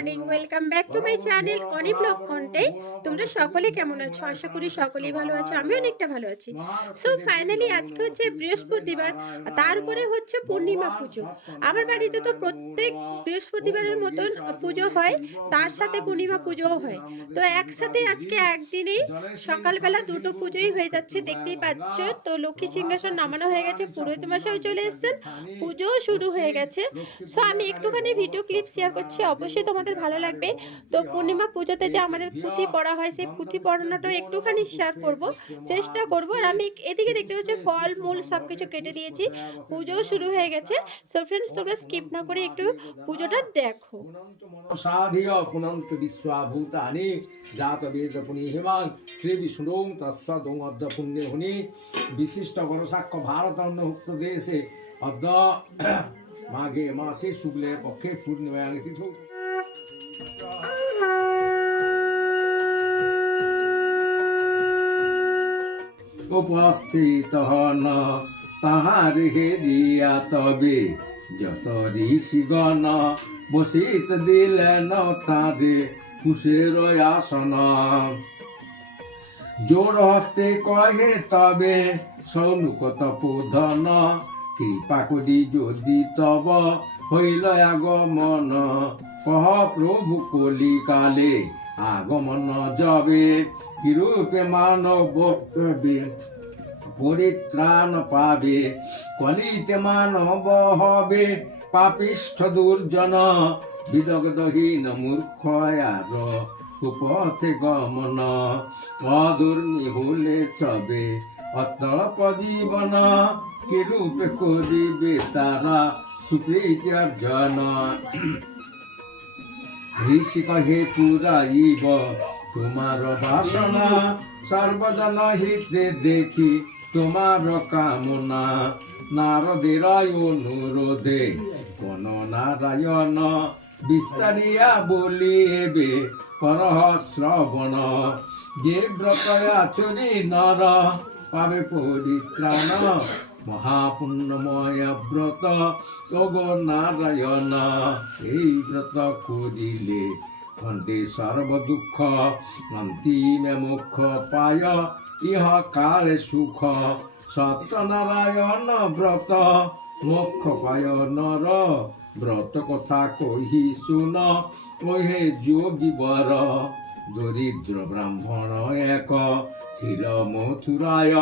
Morning welcome back to my channel Oni blog কন্টে তোমরা সকলে কেমন আছো? আশা করি সকলেই ভালো আছো আমি অনেকটা ভালো আছি। সো ফাইনালি আজকে হচ্ছে বৃহস্পতিবার, তারপরে হচ্ছে পূর্ণিমা পুজো। আমার বাড়িতে তো প্রত্যেক বৃহস্পতিবারের মতন পুজো হয়, তার সাথে পূর্ণিমা পুজোও হয়। তো একসাথে আজকে একদিনেই সকালবেলা দুটো পুজোই হয়ে যাচ্ছে, দেখতেই পাচ্ছ। তো লক্ষ্মী সিংহাসন নামানো হয়ে গেছে, পুরোহিত মশাইও চলে এসেছেন, পুজোও শুরু হয়ে গেছে। সো আমি একটুখানি ভিডিও ক্লিপ শেয়ার করছি, অবশ্যই তোমাদের ভালো লাগবে। তো পূর্ণিমা পুজোতে যে আমাদের পুঁথি পড়া হয়, সেই পুঁথি পড়ানোটাও একটুখানি শেয়ার করব, চেষ্টা করব। আর আমি এদিকে দেখতে পাচ্ছি, ফল, মূল সব কিছু কেটে দিয়েছি। পুজোও শুরু হয়ে গেছে। সো ফ্রেন্ডস তোমরা স্কিপ না করে একটু পুজোটা দেখো। বিশ্বভূতানি জাত বেদ পুনি হিমাং শ্রী বিষ্ণু তৎসদং অদ্য পুণ্যে হুনি বিশিষ্ট গণসাক্ষ্য ভারত প্রদেশে অদ্য মাঘে মাসে শুক্লের পক্ষে পূর্ণিমাং তিথৌ উপস্থিত হন। তাহার হেরিয়া তবে যত ঋষিগণ বসিত দিলেন তারে কুশের আসন। জোর হস্তে কহে, তবে সৌনুক তপোধন কৃপা করি যদি তব হইল আগমন। কহ প্রভু কলিকালে আগমন যাবে কিরূপে মানব পরিত্রাণ পাবে কলিতে মানব হবে পাপিষ্ঠ দুর্জন বিদগ্ধহীন মূর্খ আর কুপথে গমন অদুর্মি হলে সবে অতলপ জীবন কিরূপে করিবে তারা সুপ্রীতি অর্জন ঋষি কহে পুরাইব, তোমার বাসনা সর্বজন হিতে দেখি, তোমার কামনা। নারদের অনুরোধে কোন নারায়ণ বিস্তারিয়া বলিবে করহ শ্রবণ। যে ব্রত আচরি নর, পাবে পরিত্রাণ। মহাপুণ্যময় ব্রত ওগ নারায়ণ এই ব্রত করিলে খণ্ডে সর্ব দুঃখ অন্তিমে মুখ পায় ইহ কালে সুখ সত্যনারায়ণ ব্রত মোক্ষ পায় নর ব্রত কথা কহি শুন কহে যোগী বর দরিদ্র ব্রাহ্মণ এক, ছিল মথুরায়।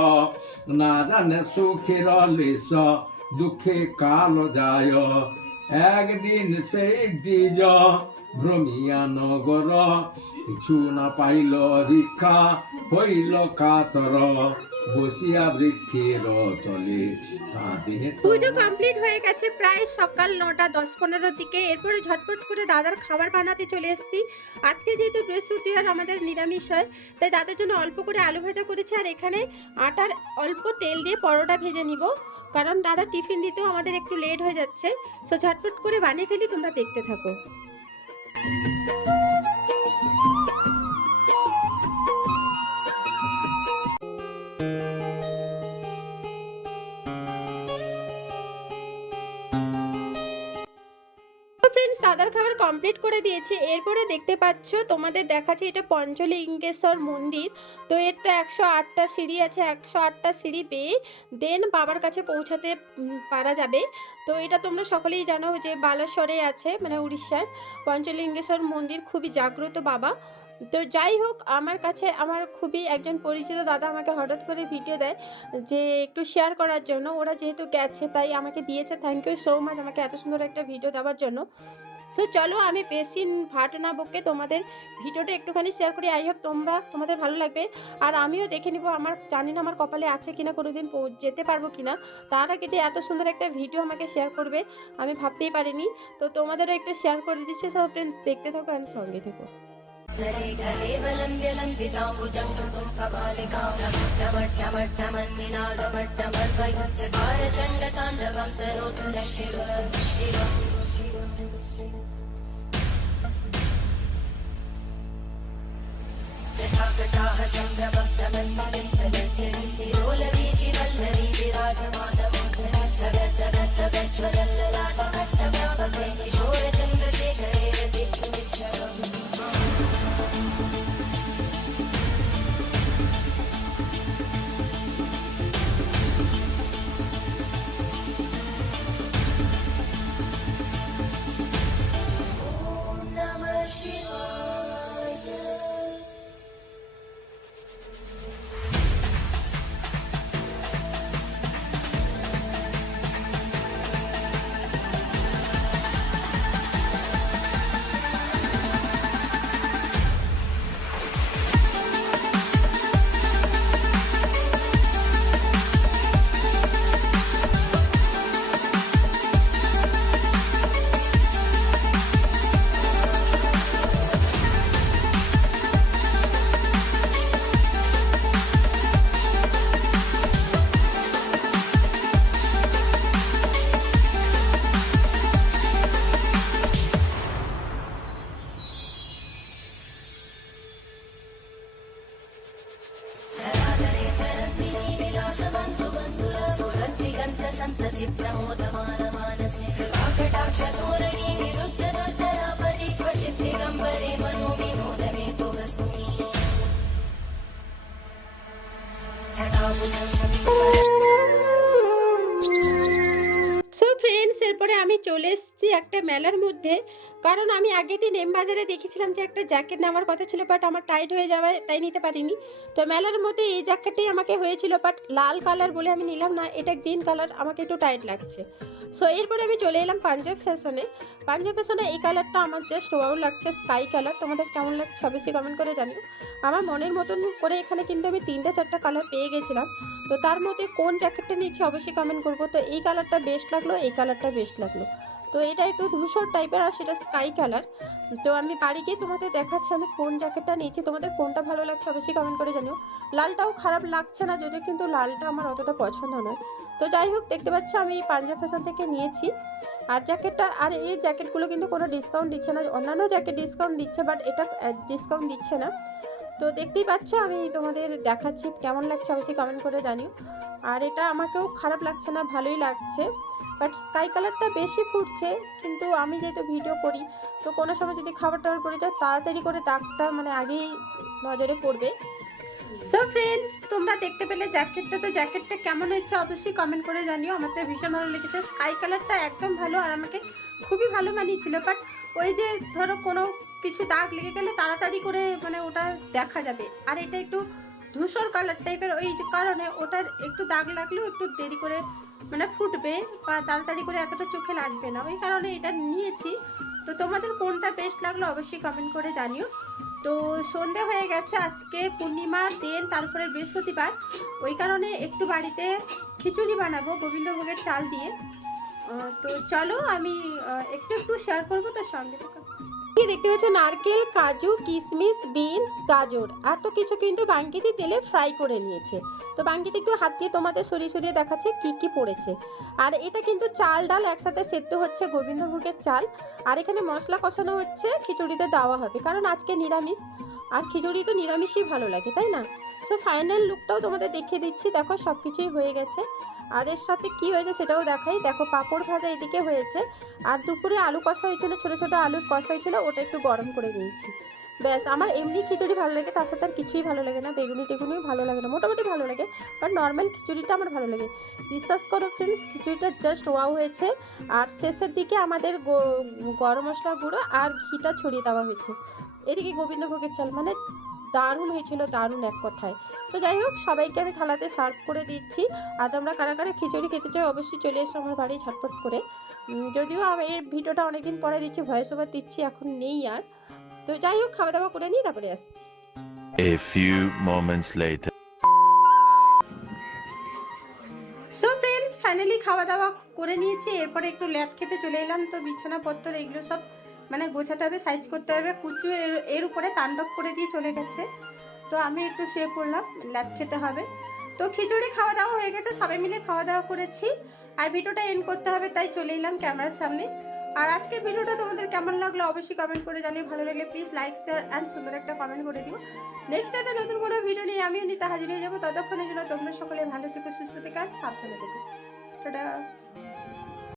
না জানে সুখের লেশ, দুঃখে কাল যায়। একদিন সেই দ্বিজ ভ্রমিয়া নগর, কিছু না পাইল ভিক্ষা, হইল কাতর। বসিয়া বৃক্ষের তলে পুজো কমপ্লিট হয়ে গেছে। প্রায় সকাল নটা দশ পনেরোর দিকে। এরপরে ঝটপট করে দাদার খাবার বানাতে চলে এসেছি। আজকে যেহেতু বৃহস্পতিবার আমাদের নিরামিষ হয় তাই দাদার জন্য অল্প করে আলু ভাজা করেছি আর এখানে আটার অল্প তেল দিয়ে পরোটা ভেজে নিব। কারণ দাদা টিফিন দিতেও আমাদের একটু লেট হয়ে যাচ্ছে। সো ঝটপট করে বানিয়ে ফেলি তোমরা দেখতে থাকো। দাদার খাবার কমপ্লিট করে দিয়েছি। এরপরে দেখতে পাচ্ছ, তোমাদের দেখাচ্ছে এটা পঞ্চলিঙ্গেশ্বর মন্দির। তো এর তো একশো আটটা সিঁড়ি আছে, একশো আটটা সিঁড়ি পেয়ে দেন বাবার কাছে পৌঁছাতে পারা যাবে। তো এটা তোমরা সকলেই জানো যে বালেশ্বরে আছে মানে উড়িষ্যার পঞ্চলিঙ্গেশ্বর মন্দির, খুবই জাগ্রত বাবা। তো যাই হোক, আমার কাছে আমার খুবই একজন পরিচিত দাদা আমাকে হঠাৎ করে ভিডিও দেয় যে একটু শেয়ার করার জন্য। ওরা যেহেতু গেছে, তাই আমাকে দিয়েছে। থ্যাংক ইউ সো মাচ আমাকে এত সুন্দর একটা ভিডিও দেওয়ার জন্য। সো চলো আমি বেশি ফাটনা বকে তোমাদের ভিডিওটা একটুখানি শেয়ার করি আই হোপ তোমরা তোমাদের ভালো লাগবে আর আমিও দেখে নিব আমার জানি না আমার কপালে আছে কিনা কোনো দিন যেতে পারব কিনা তার আগে যে এত সুন্দর একটা ভিডিও আমাকে শেয়ার করবে আমি ভাবতেই পারিনি তো তোমাদেরও একটু শেয়ার করে দিচ্ছে সব ফ্রেন্ডস দেখতে থাকো আমি সঙ্গে থেকো Jagat jagat jagat jagat jagat jagat jagat jagat jagat jagat jagat jagat jagat jagat أنت تبرأ دمعك এরপরে আমি চলে এসেছি একটা মেলার মধ্যে। কারণ আমি আগের দিন এম বাজারে দেখেছিলাম যে একটা জ্যাকেট নেওয়ার কথা ছিল বাট আমার টাইট হয়ে যাওয়ায় তাই নিতে পারিনি। তো মেলার মধ্যে এই জ্যাকেটটাই আমাকে হয়েছিল বাট লাল কালার বলে আমি নিলাম না, এটা গ্রিন কালার আমাকে একটু টাইট লাগছে। সো এরপরে আমি চলে এলাম পাঞ্জাব ফ্যাশনে পাঞ্জাব ফ্যাশনে এই কালারটা আমার জাস্ট ওয়াও লাগছে স্কাই কালার তোমাদের কেমন লাগছে অবশ্যই কমেন্ট করে জানিও। আমার মনের মতন করে এখানে কিন্তু আমি তিনটা, চারটা কালার পেয়ে গেছিলাম। তো তার মধ্যে কোন জ্যাকেটটা নিচ্ছি অবশ্যই কমেন্ট করব। তো এই কালারটা বেস্ট লাগল এই কালারটা বেস্ট লাগল। তো এটা একটু ধূসর টাইপের আর সেটা স্কাই কালার তো আমি বাড়ি গিয়ে তোমাদের দেখাচ্ছি, আমি কোন জ্যাকেটটা নিয়েছি, তোমাদের কোনটা ভালো লাগছে অবশ্যই কমেন্ট করে জানিও। লালটাও খারাপ লাগছে না, যদিও কিন্তু লালটা আমার অতটা পছন্দ নয়। তো যাই হোক, দেখতে পাচ্ছ আমি এই পাঞ্জাব ফ্যাশন থেকে নিয়েছি। আর জ্যাকেটটা আর এই জ্যাকেটগুলো কিন্তু কোনো ডিসকাউন্ট দিচ্ছে না, অন্যান্য জ্যাকেট ডিসকাউন্ট দিচ্ছে বাট এটা ডিসকাউন্ট দিচ্ছে না। তো দেখতেই পাচ্ছ আমি তোমাদের দেখাচ্ছি, কেমন লাগছে অবশ্যই কমেন্ট করে জানিও। আর এটা আমাকেও খারাপ লাগছে না, ভালোই লাগছে। বাট স্কাই কালারটা বেশি ফুটছে, কিন্তু আমি যেহেতু ভিডিও করি, তো কোনো সময় যদি খাবার টাবার পড়ে যায়, তাড়াতাড়ি করে দাগটা মানে আগেই নজরে পড়বে। সো ফ্রেন্ডস তোমরা দেখতে পেলে জ্যাকেটটা তো জ্যাকেটটা কেমন হচ্ছে অবশ্যই কমেন্ট করে জানিও। আমার তো ভীষণ ভালো লেগেছে। স্কাই কালারটা একদম ভালো আর আমাকে খুবই ভালো মানিয়েছিল। বাট ওই যে ধরো কোনো কিছু দাগ লেগে গেলে তাড়াতাড়ি করে মানে ওটা দেখা যাবে। আর এটা একটু ধূসর কালার টাইপের ওই কারণে ওটার একটু দাগ লাগলেও একটু দেরি করে মানে ফুটবে বা তাড়াতাড়ি করে এতটা চোখে লাগবে না। ওই কারণে এটা নিয়েছি। তো তোমাদের কোনটা বেস্ট লাগল অবশ্যই কমেন্ট করে জানিও। তো সন্ধে হয়ে গেছে, আজকে পূর্ণিমা, দিন তারপরে বৃহস্পতিবার। ওই কারণে একটু বাড়িতে খিচুড়ি বানাবো, গোবিন্দভোগের চাল দিয়ে। তো চলো আমি একটু একটু শেয়ার করব তো সঙ্গে। দেখতে পাচ্ছ নারকেল, কাজু কিশমিশ বিনস, গাজর। এত কিছু কিন্তু বাঙ্কিতে তেলে ফ্রাই করে নিয়েছে। তো বাঙ্কিতে একটু হাত দিয়ে তোমাদের সরিয়ে সরিয়ে দেখাচ্ছে কি কি পড়েছে। আর এটা কিন্তু চাল ডাল একসাথে সেদ্ধ হচ্ছে গোবিন্দভোগের চাল। আর এখানে মশলা কষানো হচ্ছে, খিচুড়িতে দেওয়া হবে। কারণ আজকে নিরামিষ, আর খিচুড়ি তো নিরামিষই ভালো লাগে, তাই না? সো ফাইনাল লুকটাও তোমাদের দেখিয়ে দিচ্ছি। দেখো সব কিছুই হয়ে গেছে। আর এর সাথে কি হয়েছে সেটাও দেখাই। দেখো, পাঁপড় ভাজা এদিকে হয়েছে। আর দুপুরে আলু কষা হয়েছিল, ছোটো ছোটো আলুর কষা হয়েছিল, ওটা একটু গরম করে নিয়েছি। ব্যাস, আমার এমনি খিচুড়ি ভালো লাগে, তার সাথে আর কিছুই ভালো লাগে না। বেগুনি টেগুনিও ভালো লাগে না, মোটামুটি ভালো লাগে, বাট নর্মাল খিচুড়িটা আমার ভালো লাগে। বিশ্বাস করো ফ্রেন্ডস খিচুড়িটা জাস্ট ওয়াও হয়েছে। আর শেষের দিকে আমাদের গরম মশলা গুঁড়ো আর ঘিটা ছড়িয়ে দেওয়া হয়েছে। এদিকে গোবিন্দভোগের চাল মানে দারুণ হয়েছিল দারুণ এক কথায়। তো যাই হোক সবাইকে আমি থালাতে সার্ভ করে দিচ্ছি। আর তোমরা কারা কারা খিচুড়ি খেতে চাই অবশ্যই চলে এসো আমার বাড়ি ঝটপট করে। যদিও আমি এর ভিডিওটা অনেকদিন পরে দিচ্ছি ভয়েস ওভার দিচ্ছি এখন নেই আর। তো যাই হোক খাওয়া দাওয়া করে নিই তারপরে আসছি। A few moments later. So friends finally খাওয়া দাওয়া করে নিয়েছি। এরপরে একটু ল্যাট খেতে চলে এলাম। তো বিছানাপত্র এগুলো সব মানে গোছাতে হবে সাইজ করতে হবে। কুচু এর উপরে তাণ্ডব করে দিয়ে চলে গেছে। তো আমি একটু শুয়ে পড়লাম ল্যাট খেতে হবে। তো খিচুড়ি খাওয়া দাওয়া হয়ে গেছে, সবাই মিলে খাওয়া দাওয়া করেছি। আর ভিডিওটা এন্ড করতে হবে, তাই চলে এলাম ক্যামেরার সামনে। আর আজকের ভিডিওটা তোমাদের কেমন লাগল অবশ্যই কমেন্ট করে জানিয়ে ভালো লাগলে প্লিজ লাইক শেয়ার অ্যান্ড সুন্দর একটা কমেন্ট করে দিও। নেক্সট টাইমে নতুন কোনো ভিডিও নিয়ে আমিও নিতে হাজির হয়ে যাব। ততক্ষণের জন্য তোমরা সকলে ভালো থেকে, সুস্থ থেকো আর সাবধানে থেকো। টাটা।